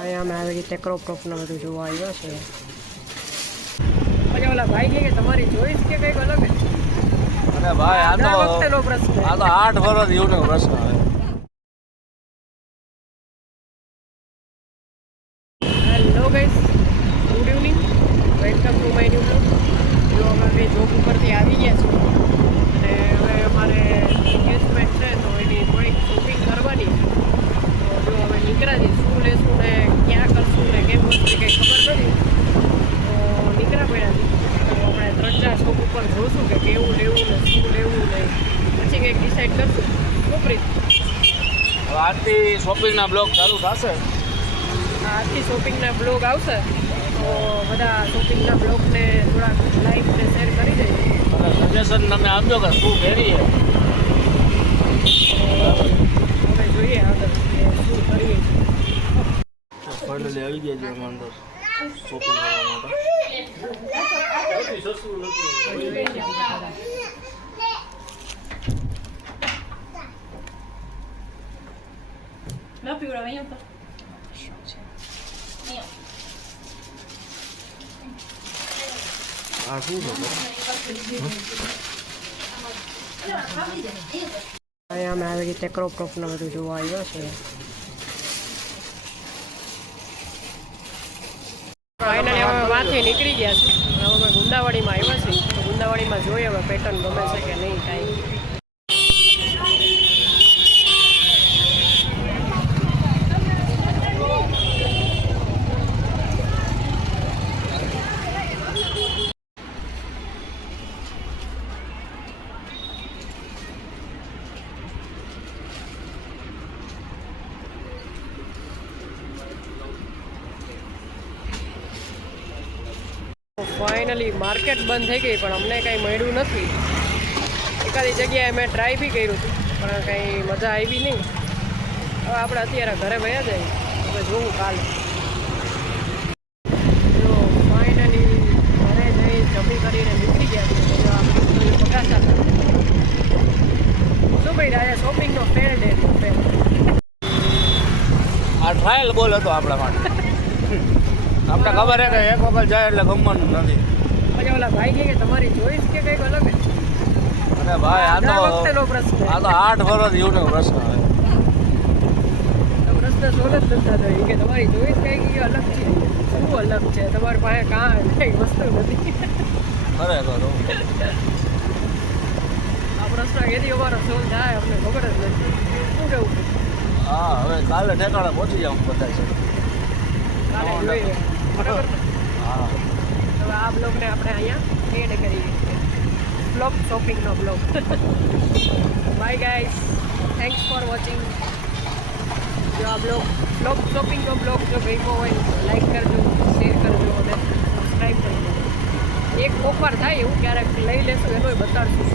અહીંયા અમે આવી રીતે ક્રોપ ટોપને બધું જોવા આવ્યા છે. પછી ઓલા ભાઈ કે તમારી ચોઈસ કે કંઈક અલગ છે. અરે ભાઈ આ તો વખતેનો પ્રશ્ન આ તો 8 વર્ષ યુનો પ્રશ્ન છે. Hello guys, good evening, welcome to my new blog. જો અમે જોબ ઉપરથી આવી ગયા છીએ અને હવે અમારે એન્ગેજમેન્ટ છે તો એની થોડીક શોપિંગ કરવાની. તો જો હવે નીકળ્યા છીએ, શું લેશું ને ક્યાં કરશું ને કેમ કરશું કંઈ ખબર નથી. તો નીકળ્યા પડ્યા છીએ. તો આપણે 3-4 શોપ ઉપર જોઈશું કે કેવું લેવું ને શું લેવું ને પછી કંઈક ડિસાઈડ કરશું. છોકરી હવે આજથી શોપિંગના બ્લોગ ચાલુ થશે. આજથી શોપિંગના બ્લોગ આવશે તો બધા શોપિંગના બ્લોગને થોડાક લાઈક ને શેર કરી દઈએ અને સજેશન તમે આપજો કે શું પહેરીએ. હવે જોઈએ આગળ કે શું કરીએ. ફાઇનલી આવી ગયા છે અમે અંદર શોપિંગ કરવા માટે. આ શું છે? અહીંયા અમે આવી રીતે ક્રોપ ટોપને બધું જોવા આવ્યા છે. ફાઇનલી હવે વાંથી નીકળી ગયા છે. હવે અમે ગુંદાવાડીમાં આવ્યા છીએ તો ગુંદાવાડીમાં જોઈએ હવે પેટર્ન ગમે છે કે નહીં કાંઈ. ફાઇનલી માર્કેટ બંધ થઈ ગઈ પણ અમને કાંઈ મળ્યું નથી. એકાદી જગ્યાએ મેં ટ્રાય બી કર્યું હતું પણ કંઈ મજા આવી નહીં. હવે આપણે અત્યારે ઘરે વયા જઈએ, હવે જોવું કાલે. જો ફાઇનલી ઘરે જઈ જમી કરીને નીકળી ગયા છે. તો આપણે પગાસા શું ભાઈ આજે શોપિંગનો ફેર ડે ફેર. આ ટ્રાયલ બોલ હતો આપણા માટે. આપણે ખબર છે કે એક વખત જાય એટલે ગમવાનું નથી. પછી ઓલા ભાઈ કે તમારી ચોઈસ કે કંઈક અલગ છે. અરે ભાઈ આ વખતેનો તો પ્રશ્ન આ તો 8 વર્ષ યુનો પ્રશ્ન છે. પ્રશ્ન સોલ જ નથી થતો કે તમારી ચોઈસ કંઈક અલગ છે. શું અલગ છે તમારી પાસે? કાં કંઈ વસ્તુ નથી. ખરેખર આ પ્રશ્ન એથી અમારો સોલ થાય અમને ખબર જ નથી. શું કેવું? હા, હવે કાલે ઠેકાણે પહોંચી જાવ બધા છે. કાલે જોઈએ બરાબર ને? હા, હવે આ બ્લોગને આપણે અહીંયા એડ કરીએ. બ્લોગ શોપિંગનો blog. Bye guys, thanks for watching. જો આ બ્લોગ શોપિંગનો બ્લોગ જો ગમ્યો હોય લાઈક કરજો, શેર કરજો અને સબસ્ક્રાઈબ કરજો. એક ઓફર થાય એવું ક્યારેક લઈ લેશું એનોય બતાડશું.